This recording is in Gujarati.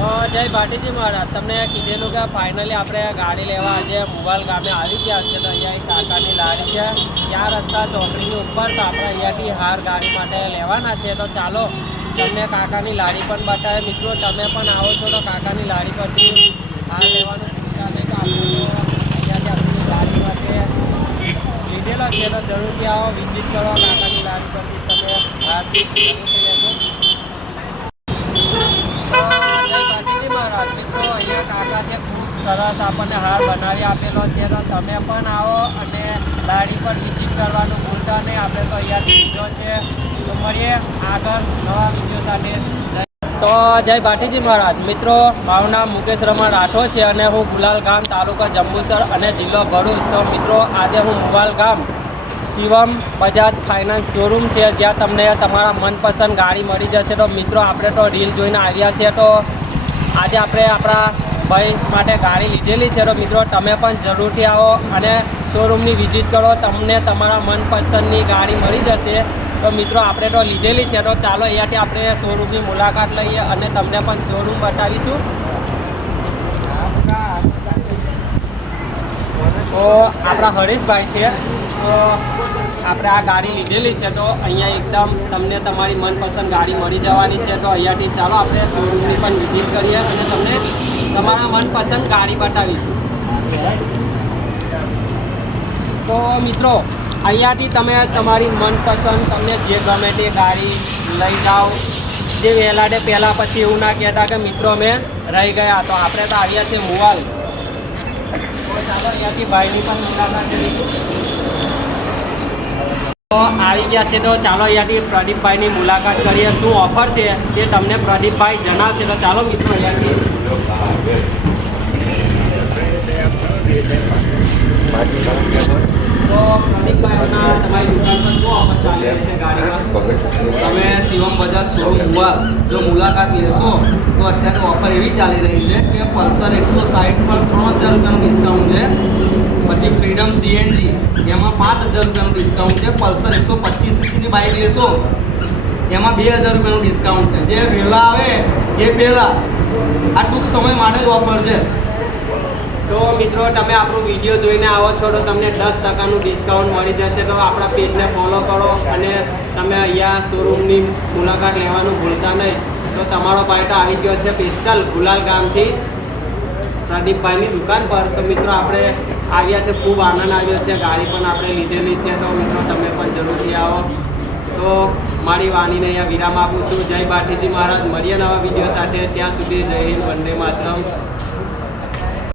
તો જય ભાટીજી મહારાજ, તમને કીધેલું કે ફાઇનલી આપણે ગાડી લેવા આજે મુવાલ ગામે આવી ગયા છે. તો અહીંયા એક કાકાની લારી છે, ત્યાં રસ્તા ચોકડીની ઉપર. તો આપણે અહીંયાથી હાર ગાડી માટે લેવાના છે. તો ચાલો તમને કાકાની લારી પણ બતાવે. મિત્રો તમે પણ આવો છો તો કાકાની લારી પરથી હાર લેવાનું ભૂલતા નહીં. તો આપણે અહીંયાથી આપણી ગાડી માટે લીધેલો છે. તો જરૂરથી આવો, વિઝિટ કરો કાકાની લારી પરથી તમે હારથી જરૂરથી લેજો. મિત્રો અહીંયા કાકા છે, ખૂબ સરસ આપણને હાર બનાવી આપેલો છે. તો તમે પણ આવો અને લારી પર વિઝિટ કરવાનું ભૂલતા નહીં. આપણે તો અહીંયાથી લીધો છે. તો મળીએ આગળ નવા વિડીયો સાથે. તો જય ભાટીજી મહારાજ. મિત્રો મારું નામ મુકેશ રમણ રાઠોડ છે અને હું ગુલાલ ગામ, તાલુકો જંબુસર અને જિલ્લો ભરૂચ. તો મિત્રો આજે હું મુવાલ ગામ શિવમ બજાજ ફાઇનાન્સ શોરૂમ છે, જ્યાં તમને તમારા મનપસંદ ગાડી મળી જશે. તો મિત્રો આપણે તો રીલ જોઈને આવ્યા છીએ. તો આજે આપણે આપણા ભાઈ માટે ગાડી લીધેલી છે. તો મિત્રો તમે પણ જરૂરથી આવો અને શોરૂમની વિઝિટ કરો, તમને તમારા મનપસંદની ગાડી મળી જશે. તો મિત્રો આપણે તો લીધેલી છે. તો ચાલો અહીંયાથી આપણે શોરૂમની મુલાકાત લઈએ અને તમને પણ શોરૂમ બતાવીશું. તો આપણા હરીશભાઈ છે. તો આપણે આ ગાડી લીધેલી છે. તો અહીંયા એકદમ તમને તમારી મનપસંદ ગાડી મળી જવાની છે. તો અહીંયાથી ચાલો આપણે શોરૂમની પણ વિઝિટ કરીએ અને તમને તમારા મનપસંદ ગાડી બતાવીશું. તો મિત્રો અહીંયાથી તમે તમારી મનપસંદ તમને જે ગમે તે ગાડી લઈ જાઓ. જે વહેલાડે પહેલાં પછી એવું ના કહેતા કે મિત્રો અમે રહી ગયા. તો આપણે તો આવ્યા છીએ મુવાલ. તો ચાલો અહીંયાથી ભાઈની પણ મુલાકાત લઈશું. તો આવી ગયા છે. તો ચાલો અહીંયાથી પ્રદીપભાઈની મુલાકાત કરીએ. શું ઓફર છે તે તમને પ્રદીપભાઈ જણાવશે. તો ચાલો મિત્રો અહીંયાથી. તો પ્રદીપભાઈ તમારી દુકાન પર શું ઓફર ચાલી રહી છે ગાડીમાં? તમે શિવમ બજાજ શોરૂમ મુવાલ જો મુલાકાત લેશો તો અત્યારે ઓફર એવી ચાલી રહી છે કે પલ્સર 160 પર 3000 રૂપિયાનું ડિસ્કાઉન્ટ છે. પછી ફ્રીડમ CNG એમાં 5000 રૂપિયાનું ડિસ્કાઉન્ટ છે. પલ્સર 125 સીસીની બાઇક લેશો એમાં 2000 રૂપિયાનું ડિસ્કાઉન્ટ છે. જે વહેલા આવે એ પહેલાં આ ટૂંક સમય માટે જ ઓફર છે. તો મિત્રો તમે આપણો વિડીયો જોઈને આવો છો તો તમને 10% ડિસ્કાઉન્ટ મળી જશે. તો આપણા પેજને ફોલો કરો અને તમે અહીંયા શોરૂમની મુલાકાત લેવાનું ભૂલતા નહીં. તો તમારો ભાઈ તો આવી ગયો છે સ્પેશિયલ ગુલાલ ગામથી પ્રદીપભાઈની દુકાન પર. તો મિત્રો આપણે આવ્યા છે, ખૂબ આનંદ આવ્યો છે. ગાડી પણ આપણે લીધેલી છે. તો મિત્રો તમે પણ જરૂરથી આવો. તો મારી વાણીને અહીંયા વિરામ આપું છું. જય ભાટીજી મહારાજ. મળીએ નવા વિડીયો સાથે. ત્યાં સુધી જય હિન્દ, વંદે માતરમ.